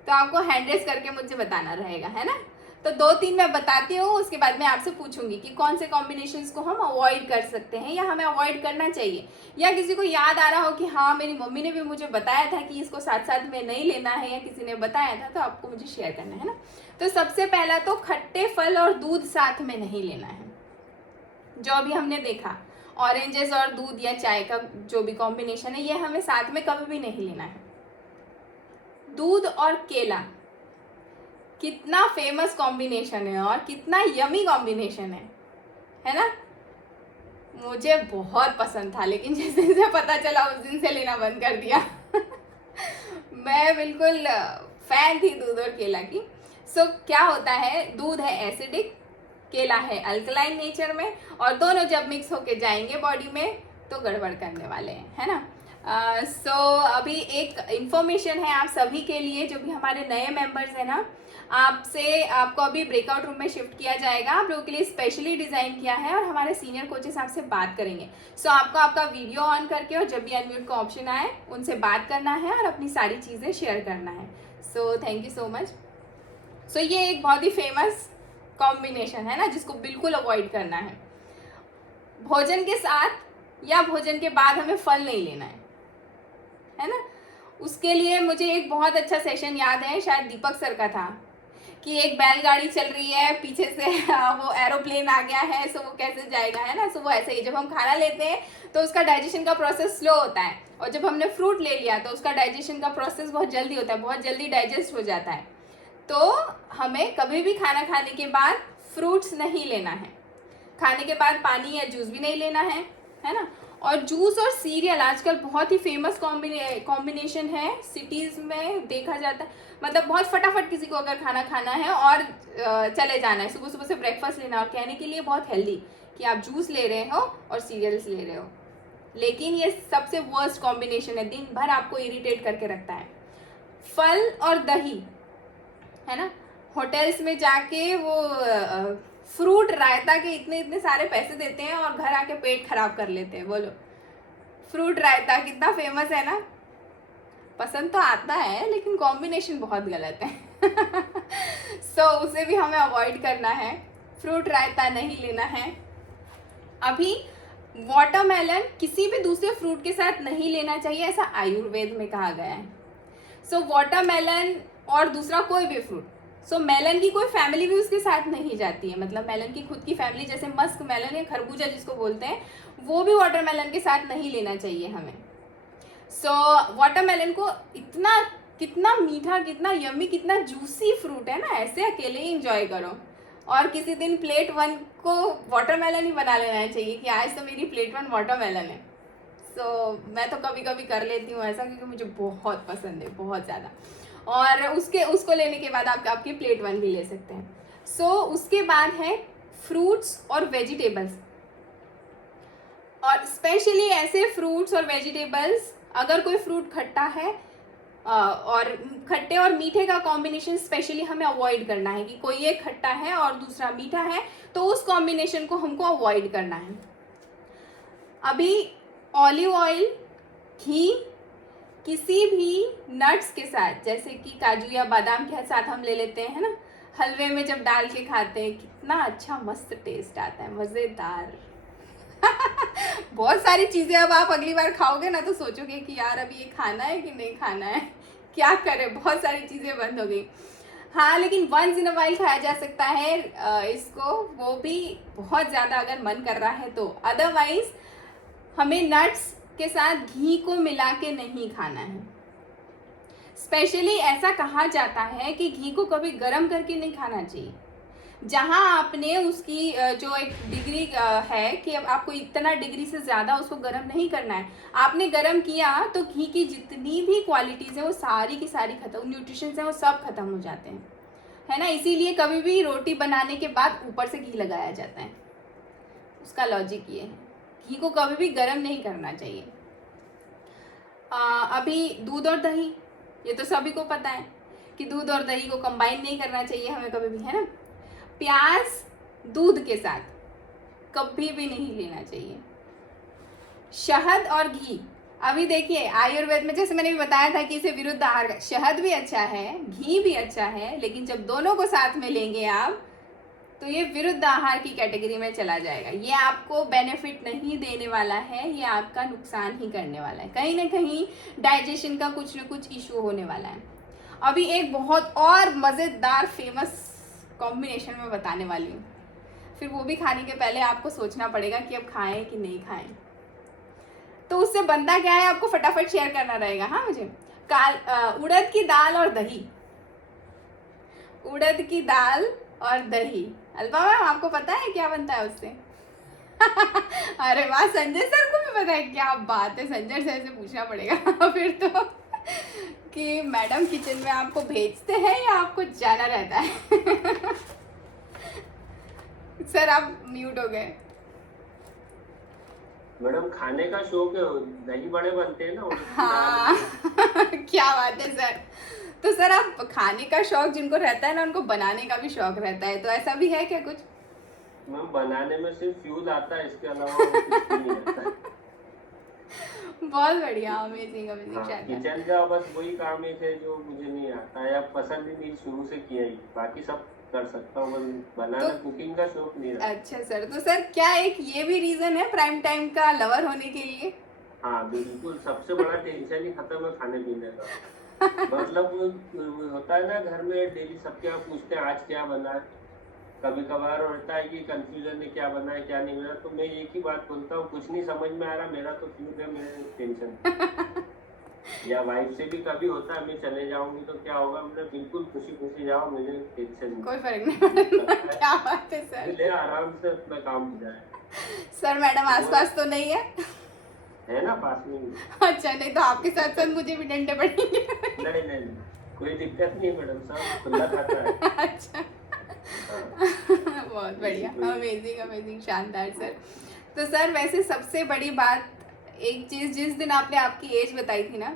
तो आपको हैंड रेस करके मुझे बताना रहेगा, है ना। तो 2-3 मैं बताती हूँ, उसके बाद मैं आपसे पूछूंगी कि कौन से कॉम्बिनेशंस को हम अवॉइड कर सकते हैं या हमें अवॉइड करना चाहिए, या किसी को याद आ रहा हो कि हाँ मेरी मम्मी ने भी मुझे बताया था कि इसको साथ साथ में नहीं लेना है, या किसी ने बताया था, तो आपको मुझे शेयर करना है ना। तो सबसे पहला तो खट्टे फल और दूध साथ में नहीं लेना है। जो अभी हमने देखा, ऑरेंजेस और दूध या चाय का जो भी कॉम्बिनेशन है, ये हमें साथ में कभी भी नहीं लेना है। दूध और केला कितना फेमस कॉम्बिनेशन है और कितना यमी कॉम्बिनेशन है ना। मुझे बहुत पसंद था, लेकिन जिस दिन से पता चला उस दिन से लेना बंद कर दिया। मैं बिल्कुल फैन थी दूध और केला की। सो क्या होता है, दूध है एसिडिक, केला है अल्कलाइन नेचर में, और दोनों जब मिक्स होके जाएंगे बॉडी में तो गड़बड़ करने वाले हैं, है ना। सो अभी एक इन्फॉर्मेशन है आप सभी के लिए, जो भी हमारे नए मेंबर्स हैं ना, आपको अभी ब्रेकआउट रूम में शिफ्ट किया जाएगा। आप लोगों के लिए स्पेशली डिज़ाइन किया है, और हमारे सीनियर कोचेस आपसे बात करेंगे। सो आपको आपका वीडियो ऑन करके, और जब भी अनम्यूट का ऑप्शन आए उनसे बात करना है और अपनी सारी चीज़ें शेयर करना है। So thank you so much. So ये एक बहुत ही फेमस कॉम्बिनेशन है ना, जिसको बिल्कुल अवॉइड करना है। भोजन के साथ या भोजन के बाद हमें फल नहीं लेना है ना। उसके लिए मुझे एक बहुत अच्छा सेशन याद है, शायद दीपक सर का था, कि एक बैलगाड़ी चल रही है, पीछे से वो एरोप्लेन आ गया है, सो वो कैसे जाएगा, है ना। सो वो ऐसे ही, जब हम खाना लेते हैं तो उसका डाइजेशन का प्रोसेस स्लो होता है, और जब हमने फ्रूट ले लिया तो उसका डाइजेशन का प्रोसेस बहुत जल्दी होता है, बहुत जल्दी डाइजेस्ट हो जाता है। तो हमें कभी भी खाना खाने के बाद फ्रूट्स नहीं लेना है, खाने के बाद पानी या जूस भी नहीं लेना है ना। और जूस और सीरियल आजकल बहुत ही फेमस कॉम्बिनेशन है, सिटीज़ में देखा जाता है। मतलब बहुत फटाफट किसी को अगर खाना खाना है और चले जाना है, सुबह सुबह से ब्रेकफास्ट लेना, और कहने के लिए बहुत हेल्दी कि आप जूस ले रहे हो और सीरियल्स ले रहे हो, लेकिन ये सबसे वर्स्ट कॉम्बिनेशन है, दिन भर आपको इरिटेट करके रखता है। फल और दही, है ना। होटल्स में जाके वो फ्रूट रायता के इतने इतने सारे पैसे देते हैं और घर आके पेट खराब कर लेते हैं। बोलो, फ्रूट रायता कितना फेमस है ना, पसंद तो आता है, लेकिन कॉम्बिनेशन बहुत गलत है। सो उसे भी हमें अवॉइड करना है, फ्रूट रायता नहीं लेना है। अभी वाटरमेलन किसी भी दूसरे फ्रूट के साथ नहीं लेना चाहिए, ऐसा आयुर्वेद में कहा गया है। सो वाटरमेलन और दूसरा कोई भी फ्रूट, सो मेलन की कोई फैमिली भी उसके साथ नहीं जाती है, मतलब मेलन की खुद की फैमिली, जैसे मस्क मेलन या खरबूजा जिसको बोलते हैं, वो भी वाटरमेलन के साथ नहीं लेना चाहिए हमें। सो वाटरमेलन को इतना कितना मीठा, कितना यम्मी, कितना जूसी फ्रूट है ना, ऐसे अकेले ही इंजॉय करो। और किसी दिन प्लेट 1 को वाटरमेलन ही बना लेना चाहिए कि आज तो मेरी प्लेट 1 वाटरमेलन है। मैं तो कभी कभी कर लेती हूँ ऐसा, क्योंकि मुझे बहुत पसंद है, बहुत ज़्यादा। और उसको लेने के बाद आप आपकी प्लेट 1 भी ले सकते हैं। उसके बाद है फ्रूट्स और वेजिटेबल्स, और स्पेशली ऐसे फ्रूट्स और वेजिटेबल्स, अगर कोई फ्रूट खट्टा है और खट्टे और मीठे का कॉम्बिनेशन स्पेशली हमें अवॉइड करना है, कि कोई एक खट्टा है और दूसरा मीठा है, तो उस कॉम्बिनेशन को हमको अवॉइड करना है। अभी ऑलिव ऑयल, घी, किसी भी नट्स के साथ, जैसे कि काजू या बादाम के साथ हम ले लेते हैं ना, हलवे में जब डाल के खाते हैं, कितना अच्छा मस्त टेस्ट आता है, मज़ेदार। बहुत सारी चीज़ें अब आप अगली बार खाओगे ना तो सोचोगे कि यार अभी ये खाना है कि नहीं खाना है, क्या करें, बहुत सारी चीज़ें बंद हो गई। हाँ, लेकिन वंस इन अ वाइल खाया जा सकता है इसको, वो भी बहुत ज़्यादा अगर मन कर रहा है तो। अदरवाइज हमें नट्स के साथ घी को मिला के नहीं खाना है। स्पेशली ऐसा कहा जाता है कि घी को कभी गर्म करके नहीं खाना चाहिए। जहाँ आपने उसकी जो एक डिग्री है कि अब आपको इतना डिग्री से ज़्यादा उसको गर्म नहीं करना है, आपने गर्म किया तो घी की जितनी भी क्वालिटीज़ हैं वो सारी की सारी खत्म, न्यूट्रिशंस हैं वो सब खत्म हो जाते हैं, है ना। इसीलिए कभी भी रोटी बनाने के बाद ऊपर से घी लगाया जाता है, उसका लॉजिक ये है, घी को कभी भी गर्म नहीं करना चाहिए। अभी दूध और दही, ये तो सभी को पता है कि दूध और दही को कंबाइन नहीं करना चाहिए हमें कभी भी, है ना। प्याज दूध के साथ कभी भी नहीं लेना चाहिए। शहद और घी, अभी देखिए आयुर्वेद में जैसे मैंने भी बताया था कि इसे विरुद्ध आहार, शहद भी अच्छा है, घी भी अच्छा है, लेकिन जब दोनों को साथ में लेंगे आप तो ये विरुद्ध आहार की कैटेगरी में चला जाएगा। ये आपको बेनिफिट नहीं देने वाला है, ये आपका नुकसान ही करने वाला है, कहीं ना कहीं डाइजेशन का कुछ ना कुछ इशू होने वाला है। अभी एक बहुत और मज़ेदार फेमस कॉम्बिनेशन में बताने वाली हूँ, फिर वो भी खाने के पहले आपको सोचना पड़ेगा कि अब खाएं कि नहीं खाएं। तो उससे बनता क्या है आपको फटाफट शेयर करना रहेगा। हाँ, मुझे उड़द की दाल और दही, उड़द की दाल और दही। अल्पा मैम आपको पता है क्या बनता है उससे? अरे वाह, संजय सर को भी पता है, क्या बात है, संजय सर से पूछना पड़ेगा फिर तो कि मैडम किचन में आपको भेजते हैं या आपको जाना रहता है? सर आप म्यूट हो गए। मैडम खाने का शौक है, दही बड़े बनते हैं ना। हाँ क्या बात है सर। तो सर आप खाने का शौक जिनको रहता है ना उनको बनाने का भी शौक रहता है, तो ऐसा भी है क्या कुछ? मैम बनाने में सिर्फ फ्यूल आता है, इसके अलावा कुछ नहीं आता है। बहुत बढ़िया, अमेजिंग अमेजिंग। किचन का बस वही काम है जो मुझे नहीं आता है, अब पसंद ही नहीं शुरू से किया ही, बाकी सब कर सकता हूँ, बनाना तो, कुकिंग का शौक नहीं रहा। अच्छा सर, तो सर क्या एक ये भी रीजन है प्राइम टाइम का लवर होने के लिए? हाँ बिल्कुल, सबसे बड़ा टेंशन ही खत्म है खाने पीने का। मतलब होता है ना घर में डेली सब क्या पूछते हैं आज क्या बना है, कभी कभार होता है कि कंफ्यूजन है क्या बना है क्या नहीं बना, तो मैं एक ही बात बोलता हूँ, कुछ नहीं समझ में आ रहा मेरा तो फ्यूज है, मेरे टेंशन। या वाइफ से भी कभी होता है मैं चले जाऊंगी तो क्या होगा, मैंने बिल्कुल खुशी खुशी जाओ, मुझे टेंशन कोई फर्क नहीं पड़ता। क्या बात है सर, ले आराम से अपना काम हो जाए। सर मैडम आसपास तो नहीं है ना पास में? अच्छा, नहीं तो आपके साथ साथ मुझे भी डंडे पड़ेंगे। नहीं कोई दिक्कत नहीं मैडम, सब खुला खाता है। अच्छा बहुत बढ़िया, अमेजिंग अमेजिंग, शानदार सर। तो सर वैसे सबसे बड़ी बात, एक चीज़ जिस दिन आपने आपकी एज बताई थी ना,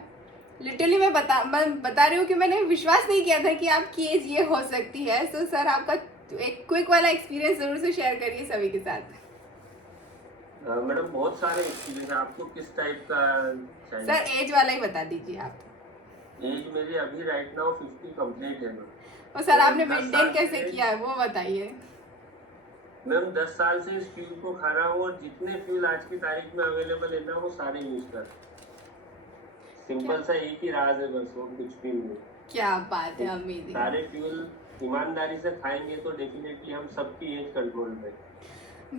लिटरली मैं बता रही हूँ कि मैंने विश्वास नहीं किया था कि आपकी एज ये हो सकती है। तो सर आपका एक क्विक वाला एक्सपीरियंस जरूर से शेयर करिए सभी के साथ। मैडम बहुत सारे एक्सपीरियंस, आपको किस टाइप का चाहिए? सर एज वाला ही बता दीजिए आप। एज मेरी अभी राइट नाउ 50 कंप्लीट है। और सर आपने मेंटेन कैसे किया है वो बताइए। मैम 10 साल से इस फ्यूल को खा रहा हूँ और जितने फ्यूल आज की तारीख में अवेलेबल है ना वो सारे यूज कर। सिंपल सा एक ही राज है बस, वो कुछ भी नहीं। क्या बात है, अमेजिंग। सारे फ्यूल ईमानदारी से खाएंगे तो डेफिनेटली हम सबकी एज कंट्रोल में।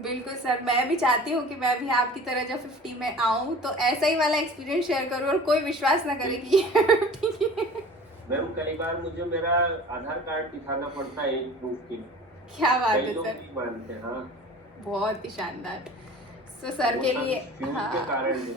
बिल्कुल सर, मैं भी चाहती हूँ कि मैं भी आपकी तरह जब 50 में आऊँ तो ऐसा ही वाला एक्सपीरियंस शेयर करूँ और कोई विश्वास ना करे कि ये 50 की है। मैम कई बार मुझे मेरा आधार कार्ड दिखाना पड़ता है एक प्रूफ के लिए। क्या बात कई है लोग सर, नहीं मानते। हाँ, बहुत ही शानदार। सो सर वो के सब लिए इस फ्यूल के हाँ, कारण है,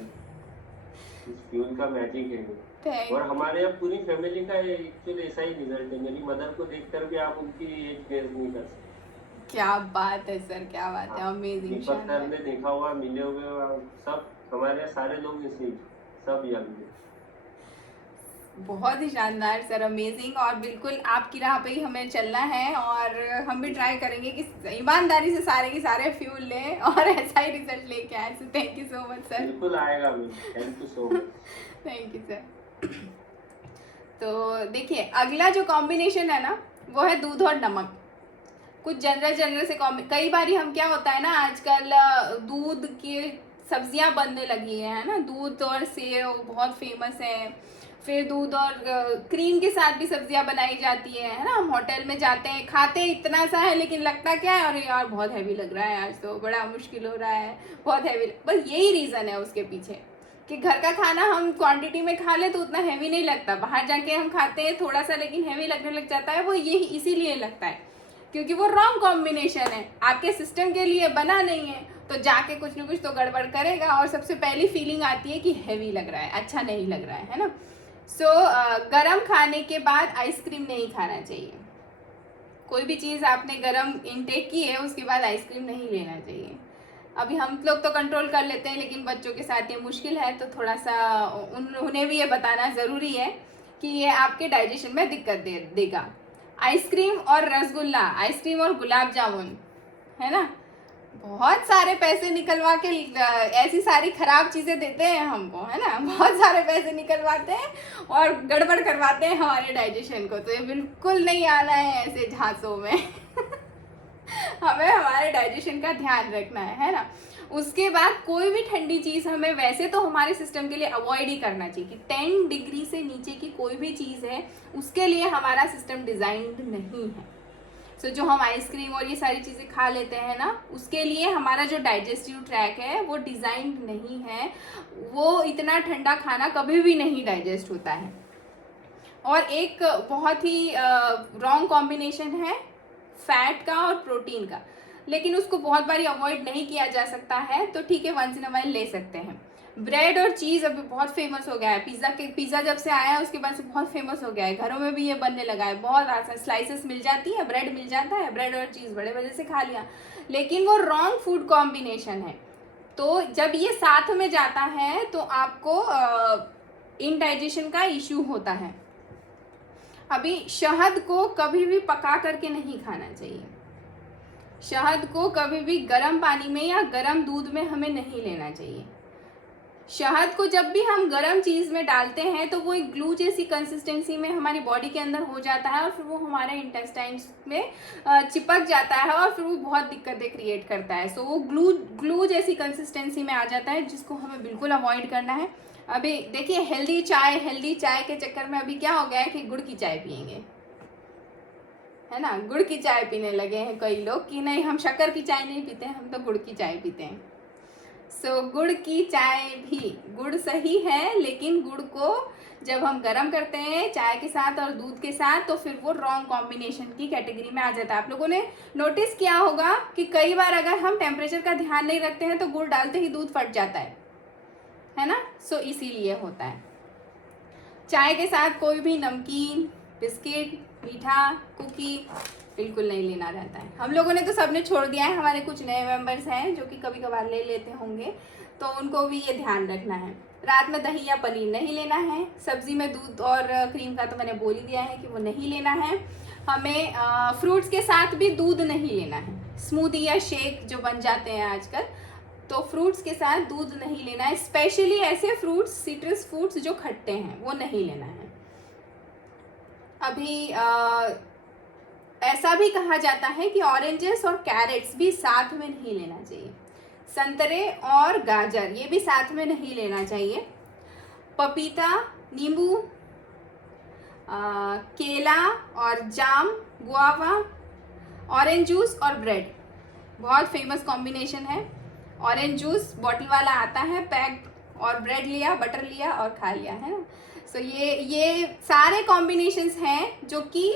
इस फ्यूल का मैजिक है ये। थैंक और हमारे यहाँ पूरी फैमिली का एक्चुअली ऐसा ही रिजल्ट है। मेरी मदर को देखकर भी आप उनकी एज गेस नहीं कर सकते। क्या बात है सर, क्या बात है, हाँ, अमेजिंग, दीपक सर शानदार। ने देखा हुआ, मिले हुए सब हमारे यहाँ सारे लोग ऐसे ही, सब यंग है। बहुत ही शानदार सर, अमेजिंग। और बिल्कुल आपकी राह पे ही हमें चलना है और हम भी ट्राई करेंगे कि ईमानदारी से सारे के सारे फ्यूल लें और ऐसा ही रिजल्ट लेके आए। सो thank you so much sir. बिल्कुल आएगा ma'am, thank you so much. Thank you sir. तो देखिए अगला जो कॉम्बिनेशन है ना वो है दूध और नमक। कुछ जनरल से कई बार हम क्या होता है ना आजकल दूध की सब्जियां बनने लगी है ना, दूध और सेव बहुत फेमस है। फिर दूध और क्रीम के साथ भी सब्जियां बनाई जाती है ना। हम होटल में जाते हैं, खाते हैं इतना सा है लेकिन लगता क्या है, अरे यार बहुत हैवी लग रहा है, आज तो बड़ा मुश्किल हो रहा है, बहुत हैवी। बस यही रीज़न है उसके पीछे कि घर का खाना हम क्वांटिटी में खा ले तो उतना हैवी नहीं लगता, बाहर जाके हम खाते हैं थोड़ा सा लेकिन हैवी लगने लग जाता है। वो यही इसीलिए लगता है क्योंकि वो रॉन्ग कॉम्बिनेशन है, आपके सिस्टम के लिए बना नहीं है, तो जाके कुछ ना कुछ तो गड़बड़ करेगा और सबसे पहली फीलिंग आती है कि हैवी लग रहा है, अच्छा नहीं लग रहा है ना। सो गरम खाने के बाद आइसक्रीम नहीं खाना चाहिए। कोई भी चीज़ आपने गरम इनटेक की है उसके बाद आइसक्रीम नहीं लेना चाहिए। अभी हम लोग तो कंट्रोल कर लेते हैं लेकिन बच्चों के साथ ये मुश्किल है, तो थोड़ा सा उन्हें भी ये बताना ज़रूरी है कि ये आपके डाइजेशन में दिक्कत देगा। आइसक्रीम और रसगुल्ला, आइसक्रीम और गुलाब जामुन, है ना, बहुत सारे पैसे निकलवा के ऐसी सारी खराब चीज़ें देते हैं हमको, है ना, बहुत सारे पैसे निकलवाते हैं और गड़बड़ करवाते हैं हमारे डाइजेशन को। तो ये बिल्कुल नहीं आना है ऐसे झांसों में। हमें हमारे डाइजेशन का ध्यान रखना है ना। उसके बाद कोई भी ठंडी चीज़ हमें वैसे तो हमारे सिस्टम के लिए अवॉइड ही करना चाहिए कि 10 डिग्री से नीचे की कोई भी चीज़ है उसके लिए हमारा सिस्टम डिज़ाइंड नहीं है। सो जो हम आइसक्रीम और ये सारी चीज़ें खा लेते हैं ना उसके लिए हमारा जो डाइजेस्टिव ट्रैक है वो डिज़ाइंड नहीं है, वो इतना ठंडा खाना कभी भी नहीं डाइजेस्ट होता है। और एक बहुत ही रॉन्ग कॉम्बिनेशन है फैट का और प्रोटीन का, लेकिन उसको बहुत बारी अवॉइड नहीं किया जा सकता है, तो ठीक है वंस इन अ वाइल ले सकते हैं। ब्रेड और चीज़ अभी बहुत फेमस हो गया है, पिज़्ज़ा जब से आया है उसके बाद से बहुत फेमस हो गया है, घरों में भी ये बनने लगा है, बहुत आसान स्लाइसेस मिल जाती है, ब्रेड मिल जाता है, ब्रेड और चीज़ बड़े वजह से खा लिया, लेकिन वो रॉन्ग फूड कॉम्बिनेशन है। तो जब ये साथ में जाता है तो आपको इनडाइजेशन का इशू होता है। अभी शहद को कभी भी पका करके नहीं खाना चाहिए, शहद को कभी भी गर्म पानी में या गर्म दूध में हमें नहीं लेना चाहिए। शहद को जब भी हम गर्म चीज़ में डालते हैं तो वो एक ग्लू जैसी कंसिस्टेंसी में हमारी बॉडी के अंदर हो जाता है और फिर वो हमारे इंटेस्टाइन्स में चिपक जाता है और फिर वो बहुत दिक्कतें क्रिएट करता है। सो वो ग्लू जैसी कंसिस्टेंसी में आ जाता है जिसको हमें बिल्कुल अवॉइड करना है। अभी देखिए हेल्दी चाय के चक्कर में अभी क्या हो गया है कि गुड़ की चाय पियेंगे, है ना, गुड़ की चाय पीने लगे हैं कई लोग कि नहीं हम शक्कर की चाय नहीं पीते हैं, हम तो गुड़ की चाय पीते हैं। सो गुड़ की चाय भी, गुड़ सही है लेकिन गुड़ को जब हम गर्म करते हैं चाय के साथ और दूध के साथ तो फिर वो रॉन्ग कॉम्बिनेशन की कैटेगरी में आ जाता है। आप लोगों ने नोटिस किया होगा कि कई बार अगर हम टेम्परेचर का ध्यान नहीं रखते हैं तो गुड़ डालते ही दूध फट जाता है ना। सो इसीलिए होता है। चाय के साथ कोई भी नमकीन, बिस्किट, मीठा, कुकी बिल्कुल नहीं लेना रहता है। हम लोगों ने तो सबने छोड़ दिया है, हमारे कुछ नए मेंबर्स हैं जो कि कभी कभार ले लेते होंगे, तो उनको भी ये ध्यान रखना है। रात में दही या पनीर नहीं लेना है। सब्जी में दूध और क्रीम का तो मैंने बोल ही दिया है कि वो नहीं लेना है। हमें फ्रूट्स के साथ भी दूध नहीं लेना है। स्मूदी या शेक जो बन जाते हैं आजकल, तो फ्रूट्स के साथ दूध नहीं लेना है। स्पेशली ऐसे फ्रूट्स, सिट्रस फ्रूट्स जो खट्टे हैं वो नहीं लेना है। अभी ऐसा भी कहा जाता है कि ऑरेंजेस और कैरेट्स भी साथ में नहीं लेना चाहिए, संतरे और गाजर ये भी साथ में नहीं लेना चाहिए, पपीता, नींबू, केला और जाम, गुआवा, ऑरेंज जूस और ब्रेड, बहुत फेमस कॉम्बिनेशन है। ऑरेंज जूस बॉटल वाला आता है पैक्ड, और ब्रेड लिया, बटर लिया और खा लिया, है ना। सो ये सारे कॉम्बिनेशंस हैं जो कि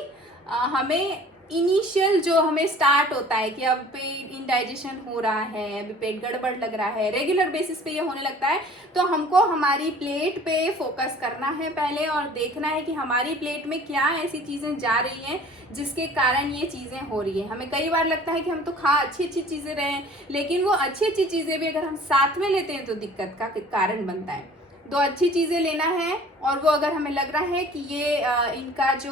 हमें इनिशियल जो हमें स्टार्ट होता है कि अब पेट इंडाइजेशन हो रहा है, अभी पेट गड़बड़ लग रहा है, रेगुलर बेसिस पे ये होने लगता है, तो हमको हमारी प्लेट पे फोकस करना है पहले और देखना है कि हमारी प्लेट में क्या ऐसी चीज़ें जा रही हैं जिसके कारण ये चीज़ें हो रही है। हमें कई बार लगता है कि हम तो खा अच्छी चीज़ें रहे हैं, लेकिन वो अच्छी चीज़ें भी अगर हम साथ में लेते हैं तो दिक्कत का कारण बनता है। दो अच्छी चीज़ें लेना है, और वो अगर हमें लग रहा है कि ये इनका जो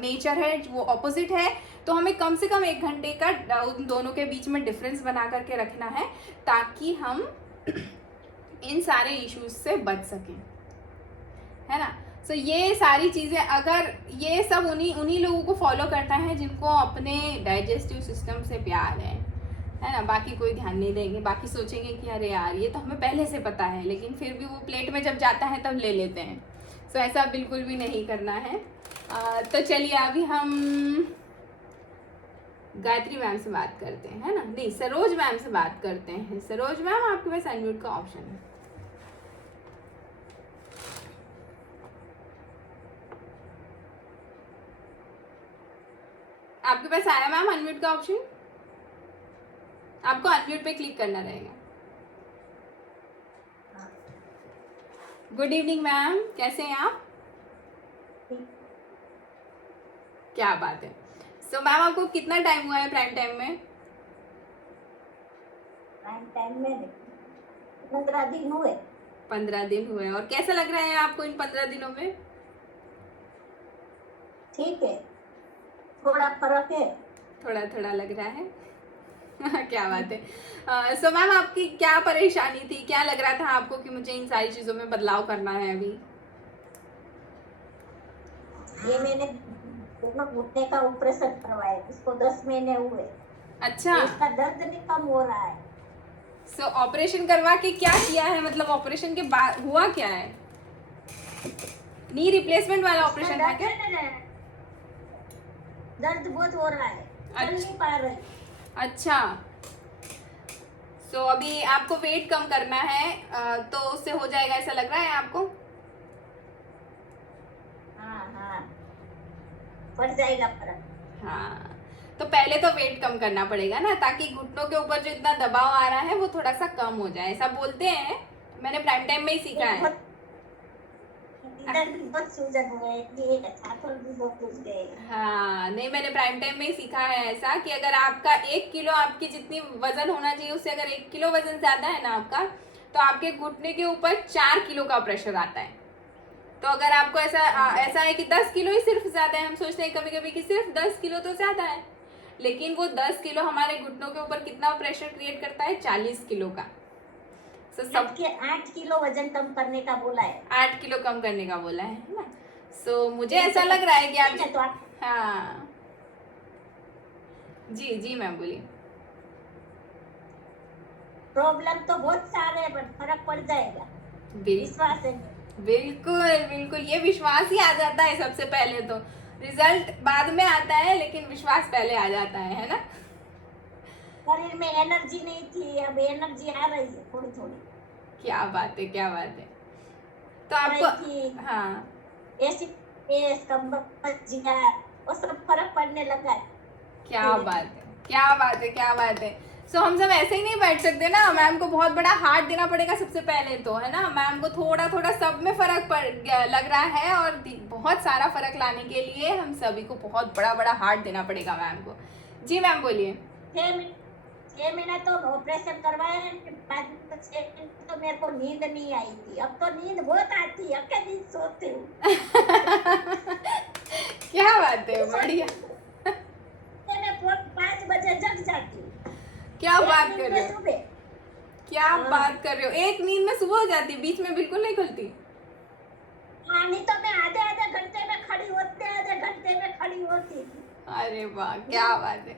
नेचर है वो ऑपोजिट है, तो हमें कम से कम 1 घंटे का उन दोनों के बीच में डिफरेंस बना करके रखना है, ताकि हम इन सारे इश्यूज से बच सकें, है ना। सो ये सारी चीज़ें अगर ये सब उन्हीं लोगों को फॉलो करता है जिनको अपने डाइजेस्टिव सिस्टम से प्यार है ना। बाकी कोई ध्यान नहीं देंगे, बाकी सोचेंगे कि अरे यार ये तो हमें पहले से पता है, लेकिन फिर भी वो प्लेट में जब जाता है तब ले लेते हैं। सो ऐसा बिल्कुल भी नहीं करना है। तो चलिए अभी हम गायत्री मैम से बात करते हैं, है ना, नहीं सरोज मैम से बात करते हैं। सरोज मैम आपके पास अनम्यूट का ऑप्शन है। आपके पास आया मैम अनम्यूट का ऑप्शन? आपको अनम्यूट पे क्लिक करना रहेगा। गुड इवनिंग मैम, कैसे हैं आप? क्या बात है। सो मैम आपको कितना टाइम हुआ है प्राइम टाइम में? प्राइम टाइम में 15 दिन हुए। 15 दिन हुए, और कैसा लग रहा है आपको इन 15 दिनों में? ठीक है, थोड़ा फर्क है। थोड़ा थोड़ा लग रहा है क्या बात है। सो मैम आपकी क्या परेशानी थी, क्या लग रहा था आपको कि मुझे इन सारी चीज़ों में बदलाव करना है अभी? ये मैंने घुटने का ऑपरेशन करवाया, इसको 10 महीने हुए। अच्छा, इसका दर्द नहीं कम हो रहा है। सो ऑपरेशन करवा के क्या किया है, मतलब ऑपरेशन के बाद हुआ क्या है? नी रिप्लेसमेंट वाला ऑपरेशन था क्या? दर्द बहुत हो रहा है, चल नहीं पा रही। अच्छा, सो अभी आपको वेट कम करना है, तो उससे हो जाएगा ऐसा लग रहा है आपको? हाँ, पड़ जाएगा फर्क। हाँ, तो पहले तो वेट कम करना पड़ेगा ना, ताकि घुटनों के ऊपर जो इतना दबाव आ रहा है वो थोड़ा सा कम हो जाए, ऐसा बोलते हैं। मैंने प्राइम टाइम में ही सीखा है। इधर भी बहुत सूजन हुए, ये छाती भी बहुत सूज गए। हाँ, नहीं मैंने प्राइम टाइम में ही सीखा है ऐसा कि अगर आपका 1 किलो, आपकी जितनी वजन होना चाहिए उससे अगर 1 किलो वजन ज्यादा है ना आपका, तो आपके घुटने के ऊपर 4 किलो का प्रेशर आता है। तो अगर आपको ऐसा है कि 10 किलो ही सिर्फ ज्यादा है, हम सोचते हैं कभी कभी कि सिर्फ 10 किलो तो ज्यादा है, लेकिन वो 10 किलो हमारे घुटनों के ऊपर कितना प्रेशर क्रिएट करता है? 40 किलो का। तो सबके 8 किलो वजन कम करने का बोला है। 8 किलो कम करने का बोला है ना। सो मुझे ऐसा लग रहा है कि आप हाँ जी मैम बोलिए। प्रॉब्लम तो बहुत सारे है, पर फर्क पड़ जाएगा, विश्वास है। बिल्कुल ये विश्वास ही आ जाता है सबसे पहले, तो रिजल्ट बाद में आता है लेकिन विश्वास पहले आ जाता है ना। शरीर में एनर्जी नहीं थी, अब एनर्जी आ रही है थोड़ी थोड़ी। क्या बात है। तो आपको हाँ ऐसी जिया वो सब फर्क पड़ने लगा है। क्या बात है। सो हम सब ऐसे ही नहीं बैठ सकते ना, मैम को बहुत बड़ा हार्ट देना पड़ेगा सबसे पहले तो, है ना। मैम को थोड़ा सब में फर्क लग रहा है, और बहुत सारा फर्क लाने के लिए हम सभी को बहुत बड़ा हार्ट देना पड़ेगा मैम को। जी मैम बोलिए। 6 महीना तो ऑपरेशन करवाया है, बाद में 6 महीने तो मेरे को नींद नहीं आई थी, अब तो नींद बहुत आती है, अकेले दिन सोती हूँ। क्या बात है, बढ़िया। मैं 5 बजे जग जाती हूँ। क्या बात कर रहे हो? क्या बात कर रहे हो? एक नींद में सुबह हो जाती, बीच में बिल्कुल नहीं खुलती? हाँ, नहीं तो मैं आधे घंटे में खड़ी होती, आधे घंटे में खड़ी होती। अरे वाह, क्या बात है,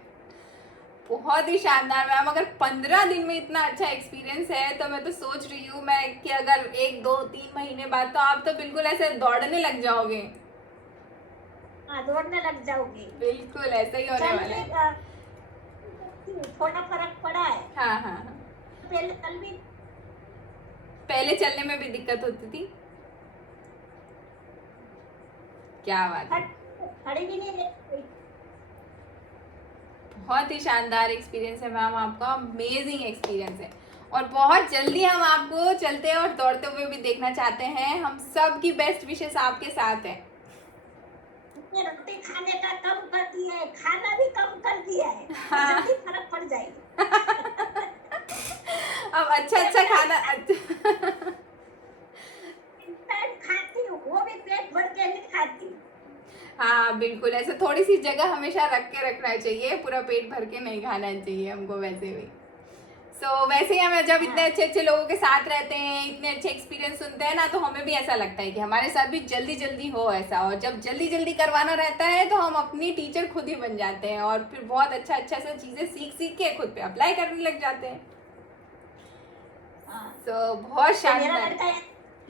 बहुत ही शानदार मैम। अगर 15 दिन में इतना अच्छा एक्सपीरियंस है तो मैं तो सोच रही हूँ मैं कि अगर 1 2 3 महीने बाद तो आप तो बिल्कुल ऐसे दौड़ने लग जाओगे। हाँ, दौड़ने लग जाओगी। बिल्कुल ऐसा ही होने वाला है। थोड़ा फर्क पड़ा है। हाँ हाँ हाँ। पहले कल भी पहले चलने में भी दिक्कत होती थी। क्या बात है, खड़ी भी नहीं रह गई। बहुत ही शानदार एक्सपीरियंस है मैम आपका, अमेजिंग एक्सपीरियंस है। और बहुत जल्दी हम आपको चलते और दौड़ते हुए भी देखना चाहते हैं। हम सब की बेस्ट विशेस आपके साथ है। उसने रोटी खाने का कम कर दिया है, खाना भी कम कर दिया है। हाँ। जल्दी फर्क पड़ जाएगी। अब अच्छा खाना टाइम खाती हूँ, वो भी पेट भर के नहीं खाती। हाँ बिल्कुल, ऐसे थोड़ी सी जगह हमेशा रख के रखना चाहिए, पूरा पेट भर के नहीं खाना चाहिए हमको वैसे भी। वैसे ही हम जब इतने अच्छे अच्छे लोगों के साथ रहते हैं, इतने अच्छे एक्सपीरियंस सुनते हैं ना, तो हमें भी ऐसा लगता है कि हमारे साथ भी जल्दी जल्दी हो ऐसा। और जब जल्दी जल्दी करवाना रहता है तो हम अपनी टीचर खुद ही बन जाते हैं और फिर बहुत अच्छा सा चीज़ें सीख सीख के खुद पे अप्लाई करने लग जाते हैं। बहुत तो मेरा शानदार। लड़का है,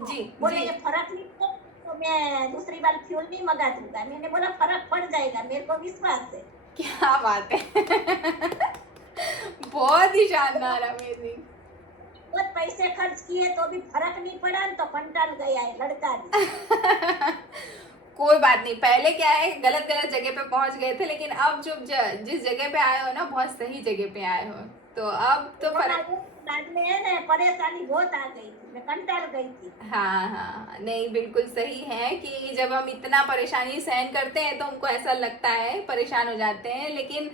जी बोले जी। ये फर्क नहीं पड़ा तो मैं दूसरी बार फ्यूल नहीं मंगा दूंगा। मैंने बोला फर्क पड़ जाएगा, मेरे को विश्वास है। क्या बात है बहुत ही शानदार, अमेजिंग। बहुत पैसे खर्च किए तो भी फर्क नहीं पड़ा, तो कंटाल गया है लड़का भी। कोई बात नहीं, पहले क्या है गलत जगह पे पहुंच गए थे, लेकिन अब जो जिस जगह पे आए हो ना, बहुत सही जगह पे आए हो, तो अब तो फर्क। बाद में है ना, परेशानी बहुत आ गई थी, मैं कंटाल गई थी। हाँ, नहीं बिल्कुल सही है कि जब हम इतना परेशानी सहन करते हैं तो हमको ऐसा लगता है, परेशान हो जाते हैं, लेकिन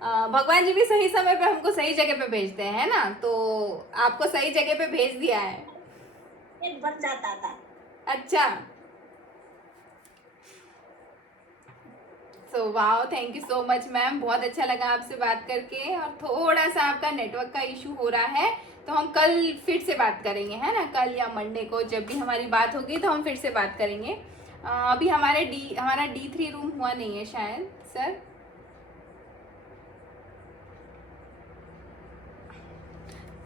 भगवान जी भी सही समय पे हमको सही जगह पे भेजते हैं ना, तो आपको सही जगह पे भेज दिया है। पेट भर जाता था। अच्छा, wow, thank you so much ma'am, बहुत अच्छा लगा आपसे बात करके। और थोड़ा सा आपका नेटवर्क का इशू हो रहा है, तो हम कल फिर से बात करेंगे, है ना, कल या मंडे को जब भी हमारी बात होगी तो हम फिर से बात करेंगे। अभी हमारा D3 रूम हुआ नहीं है शायद सर।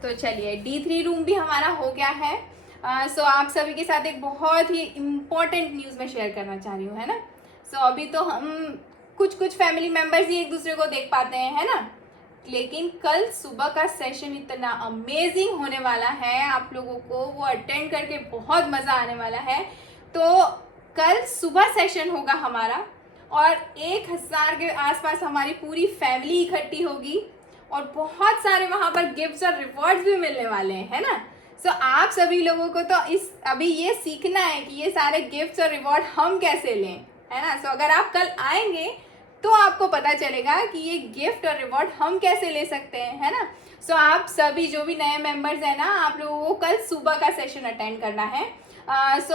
तो चलिए, D3 रूम भी हमारा हो गया है। आप सभी के साथ एक बहुत ही इम्पोर्टेंट न्यूज़ मैं शेयर करना चाह रही हूँ, है ना। अभी तो हम कुछ फैमिली मेम्बर्स ही एक दूसरे को देख पाते हैं, है ना, लेकिन कल सुबह का सेशन इतना अमेजिंग होने वाला है, आप लोगों को वो अटेंड करके बहुत मज़ा आने वाला है। तो कल सुबह सेशन होगा हमारा और 1000 के आसपास हमारी पूरी फैमिली इकट्ठी होगी और बहुत सारे वहाँ पर गिफ्ट्स और रिवॉर्ड्स भी मिलने वाले हैं, है ना। आप सभी लोगों को तो अभी ये सीखना है कि ये सारे गिफ्ट्स और रिवॉर्ड हम कैसे लें, है ना। अगर आप कल आएंगे तो आपको पता चलेगा कि ये गिफ्ट और रिवॉर्ड हम कैसे ले सकते हैं, है ना। आप सभी जो भी नए मेंबर्स हैं ना, आप लोगों को कल सुबह का सेशन अटेंड करना है।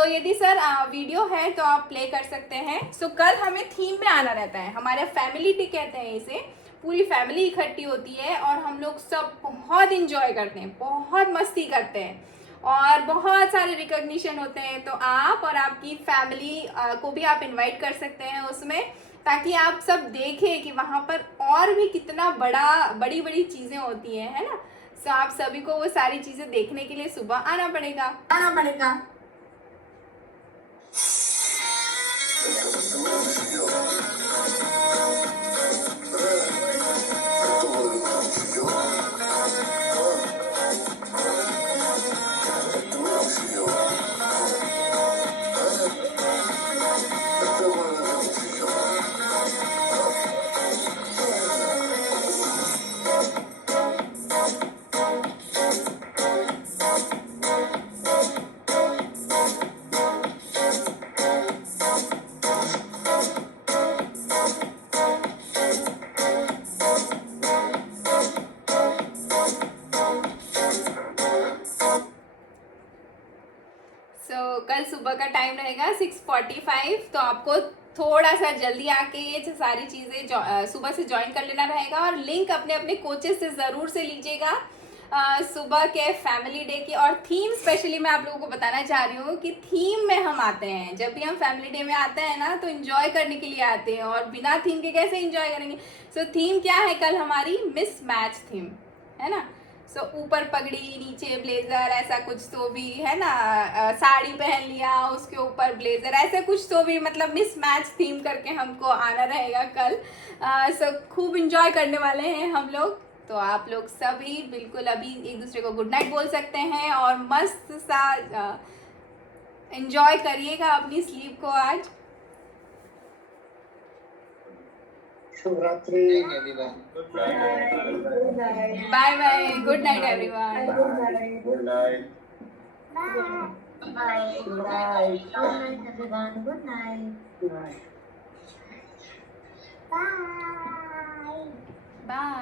यदि सर वीडियो है तो आप प्ले कर सकते हैं। कल हमें थीम में आना रहता है, हमारे फैमिली टी कहते हैं इसे, पूरी फैमिली इकट्ठी होती है और हम लोग सब बहुत इंजॉय करते हैं, बहुत मस्ती करते हैं और बहुत सारे रिकॉग्निशन होते हैं। तो आप और आपकी फैमिली को भी आप इनवाइट कर सकते हैं उसमें, ताकि आप सब देखें कि वहाँ पर और भी कितना बड़ी चीज़ें होती हैं, है ना। आप सभी को वो सारी चीज़ें देखने के लिए सुबह आना पड़ेगा। कल सुबह का टाइम रहेगा 6:45, तो आपको थोड़ा सा जल्दी आके ये सारी चीज़ें सुबह से ज्वाइन कर लेना रहेगा और लिंक अपने कोचेस से ज़रूर से लीजिएगा। सुबह के फैमिली डे की। और थीम स्पेशली मैं आप लोगों को बताना चाह रही हूँ कि थीम में हम आते हैं। जब भी हम फैमिली डे में आते हैं ना तो एंजॉय करने के लिए आते हैं, और बिना थीम के कैसे एंजॉय करेंगे। सो थीम क्या है कल हमारी? मिस मैच थीम है ना। सो ऊपर पगड़ी, नीचे ब्लेजर, ऐसा कुछ तो भी है ना, साड़ी पहन लिया, उसके ऊपर ब्लेजर, ऐसे कुछ तो भी, मतलब मिस मैच थीम करके हमको आना रहेगा कल। सो खूब इंजॉय करने वाले हैं हम लोग। तो आप लोग सभी बिल्कुल अभी एक दूसरे को गुड नाइट बोल सकते हैं और मस्त सा एंजॉय करिएगा अपनी स्लीप को आज। शुभरात्रि everyone. Good night. Bye bye, good night everyone. Good night. Bye. Good night, everyone. Good night. Bye. Bye.